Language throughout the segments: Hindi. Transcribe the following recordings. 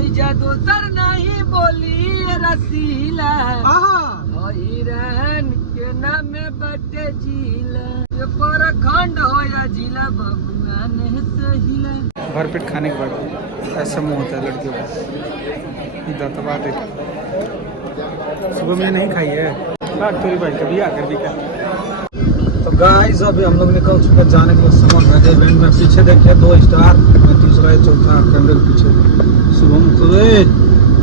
दोसर नहीं बोली रसीला हिरन के नाम बटे जिला ये प्रखंड हो या जिला बबुआ ने सहिला। भरपेट खाने के बाद ऐसा मुंह होता है लड़कियों का। दतवा दे सुबह में नहीं खाई है थोड़ी भाई कभी आकर भी क्या। तो गाइस अभी हम लोग निकल चुके जाने के लिए समझ रहे इवेंट में। पीछे देखिए 2 स्टार, मैं तीसरा चौथा कैमरे के पीछे शुभम सुरेश।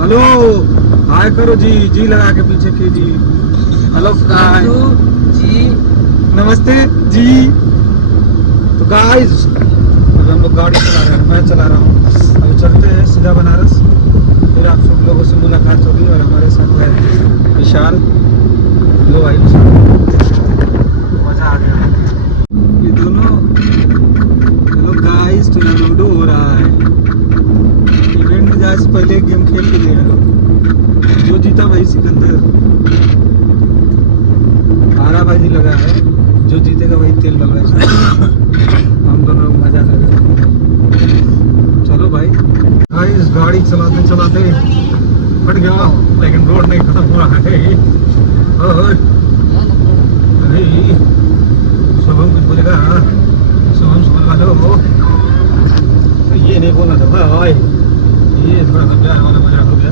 हेलो हाय करो जी लगा के पीछे कीजिए। हेलो जी नमस्ते जी। तो गाइस अभी हम लोग गाड़ी चला रहे हैं, मैं चला रहा हूँ। अभी चलते हैं सीधा बनारस, फिर आप सब लोगों से मुलाकात होगी। और हमारे साथ है विशाल। लो भाई मजा आ गया। ये दोनों हेलो गाइस तो लूडो हो रहा है। इवेंट में जाए से पहले गेम खेल के गए लोग। जो जीता वही सिकंदर। हारा भाई लगा है, जो जीतेगा वही तेल लग रहा है। हम दोनों लोग मजा कर रहे हैं। चलो भाई गाइस गाड़ी चलाते चलाते फट गया, लेकिन रोड नहीं खत्म हुआ है। अरे शुभम कुछ बोलेगा। शुभम वालो ये नहीं बोलना था भाई, ये थोड़ा सा प्यार वाला मजा हो गया।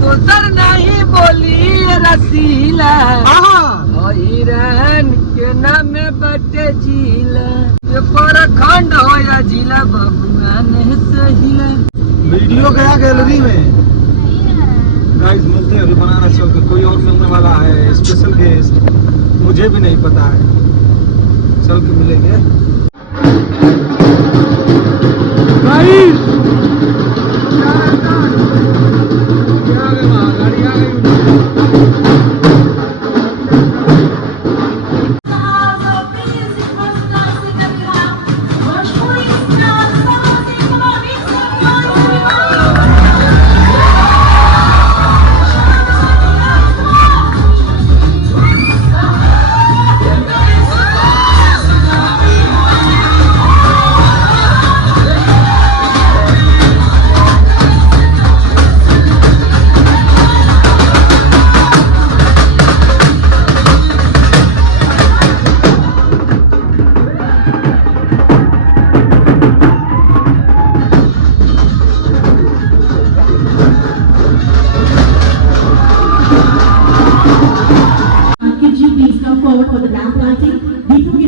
दोसर नहीं बोली रसीला हिरन के नाम बटे जिला ये प्रखंड हो या जिला बबुआ ने सहिला। वीडियो गया गैलरी में। गाइस मिलते हैं अभी बनारस चल के। कोई और मिलने वाला है स्पेशल गेस्ट, मुझे भी नहीं पता है। चल के मिलेंगे गाइस। गाड़ी आ गई।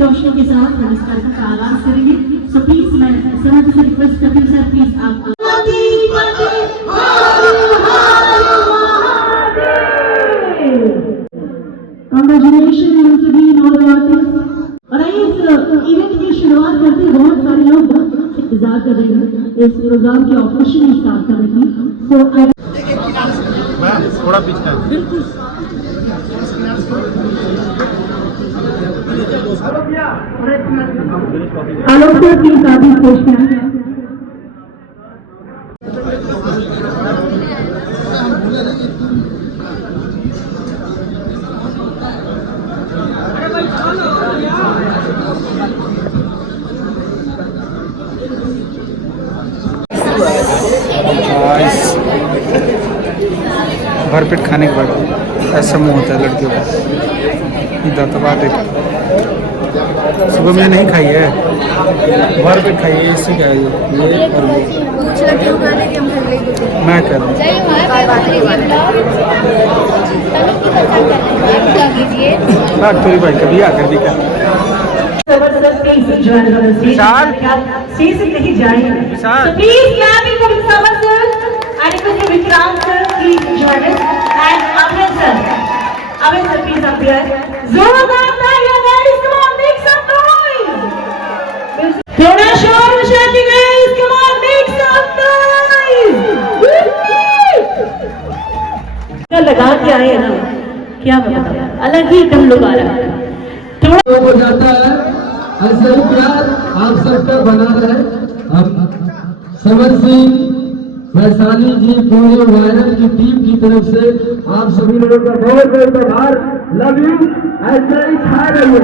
रोशनी के साथ नमस्कार का आगाज करेंगे। सो प्लीज मैं सर से रिक्वेस्ट करती हूँ सर प्लीज आप कांग्रेचुलेशन सभी नौजवान। और आइए इस इवेंट की शुरुआत करते हैं। बहुत सारे लोग बहुत इंतजार कर रहे हैं इस प्रोग्राम के ऑपरेशन स्टार्ट करने की। सो थोड़ा पीछे बिल्कुल आलोक सर प्लीज आप ही क्वेश्चन। भरपेट खाने के बाद ऐसा मुंह होता है लड़कियों का। दतवा दे सुबह में नहीं खाई है, भरपेट खाई है। इसी का ये और मैं कर थोड़ी भाई कभी आकर भी क्या। विशाल नहीं जाएंगे विशाल Vikrant sir, please join us. And Amit sir, please appear. जोरदार तालियां guys, come on, make some noise. थोड़ा शोर मचाइए guys, come on, make some noise. क्या लगा के आए ना, क्या बताऊं, अलग ही एकदम लोग आ रहा है। थोड़ा हो जाता है ऐसे ही प्यार आप सबका बना रहे। अब समर सिंह वैशाली जी पूरे वायरल की टीम की तरफ से आप सभी लोगों का बहुत बहुत आभार। लव यू, ऐसे ही छा रही है।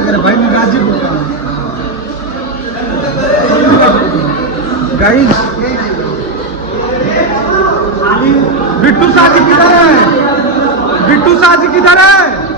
भाई मैं गाजीपुर का हूँ। गाइस बिट्टू शाह जी किधर है? बिट्टू शाह जी किधर है?